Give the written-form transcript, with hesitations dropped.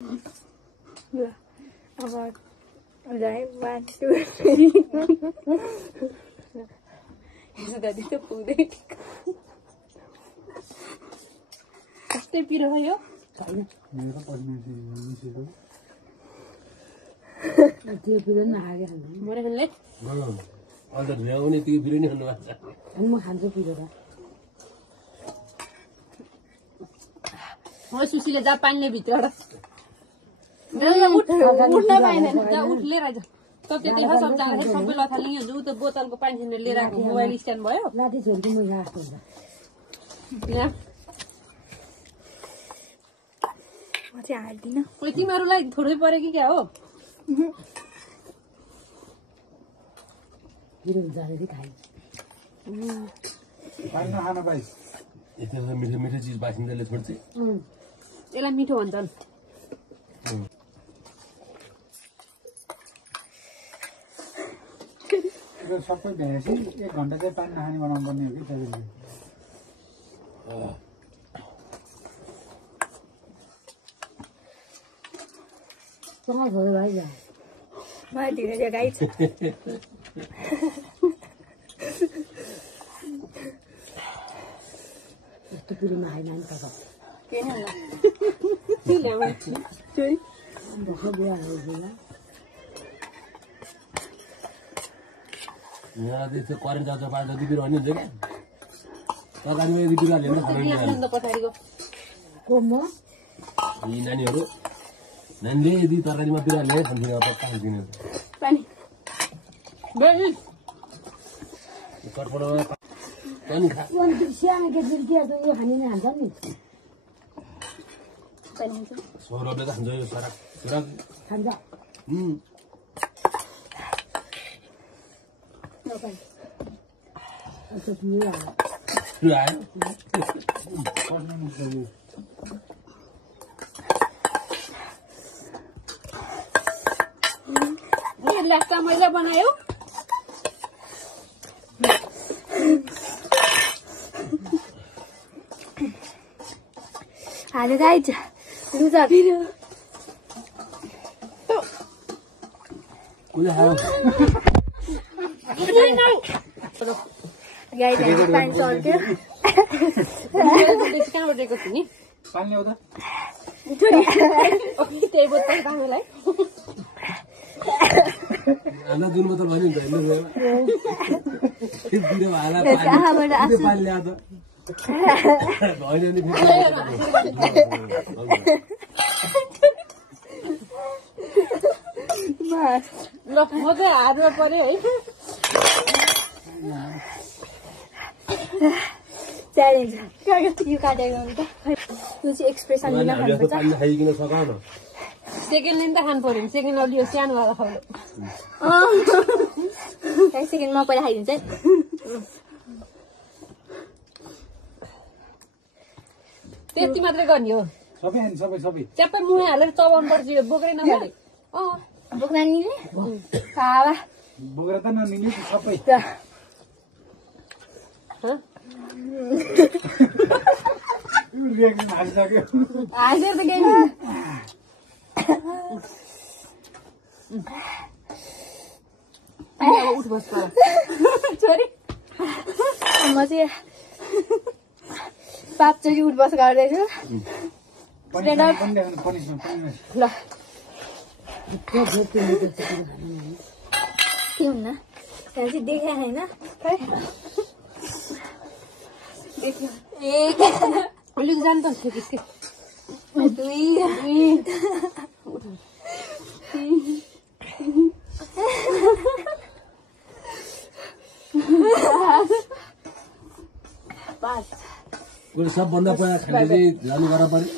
अब जाए 1 2 3 जति त पुरै कस्तै पिरो भयो मेरो पढ्ने मिसेको त्यो पिरो नहागे खानु मोरे खानले अन्त झ्याउने त्यो पिरो नि खानु भएको छ अनि म खान्छु पिरो त म सुशीले जा पानीले भित्रबाट उठ्न पाइँदैन जा उठ लिएर जा त त्यति हो सब जाँदाखेरि सबै लथालिङ हुन्छ उ त बोतलको पानी छिनेर लिएर आएको मोबाइल स्ट्यान्ड भयो लाठी छोरीको म यहाँ जस्तो हुन्छ यहाँ म चाहिँ हाल्दिनँ खोइ तिमीहरूलाई थोरै पऱ्यो कि क्या हो पिरो हुन्छ अरे खाइ पानी नखानु भाइ यति मिठो मिठो चिज बासिन्दाले छोड्छ यसलाई मिठो भन्छन् यो सबै भ्याएपछि 1 घण्टा चाहिँ पानी नखाने बनाउनु पर्ने हो कि तपाईँले सँगै छोरो भाइ जा मलाई धेरै गाई छ यस्तो पिरो नखाइ नानी त के ल्याउनु भर्खर बुवाहरू होला यहाँ त्यो करेन्ट जान्छ बाटो जति पिरो भन्ने हुन्छ क्या तरकारीमा यदि पिरो हाल्यो भने खानु आनन्द पछाडिको को म यी नानीहरू नानीले यदि तरकारीमा पिरो हाल्यो खान्थ्यो अब खान्थ्यो पानी बेल कटपटमा पनि खा सानो केटीले के गर्छ यो खाने नै हान्छ नि पानी हुन्छ सौरभले त खान्छ यो सराक सराक खान्छ अन्त पिरो हाल्छ पिरो आयो लास्टमा मैले बनायो हाले गाई छ लुजा फेरि कसले खायो गाई जाने पानी चल्क्यो कहाँबाट दिएको छु नि पानी ल्याउ त त्यही बोतल कामेलाई हामीलाई 2 बोतल भन्यो नि त हेर्नु बिरो हाला पानी ल्या त होइन नि ल म चाहिँ हातमा पऱ्यो है च्यालेन्ज यो काटेको हुन्छ यो चाहिँ एक्सप्रेसन दिन खानुपर्छ पानी खाइकन सकाउ न सेकेन्डले नि त खानु पऱ्यो नि सेकेन्ड अलि सानो वाला खाउलो 1 सेकेन्डमा पहिला खाइदिन्छ है त्यति मात्रै गर्ने हो सबै खाने सबै च्याप्पै मुहे हालेर चबाउनु पर्छ यो बोक्रै नखाले बोक्न निले हावा बोकेर त ननिले सबै रिएक्सन हालिसक्यो हाजेर त गेम उठ बस पर छोरी म चाहिँ 5 चोटि उठ बस गर्दैछु ल के हुन्न त्यहाँ चाहिँ देखाएन होइन अलिक जानु त त्यसकै 5 सबभन्दा पहिला खाने चाहिँ जानु गर्न पर्यो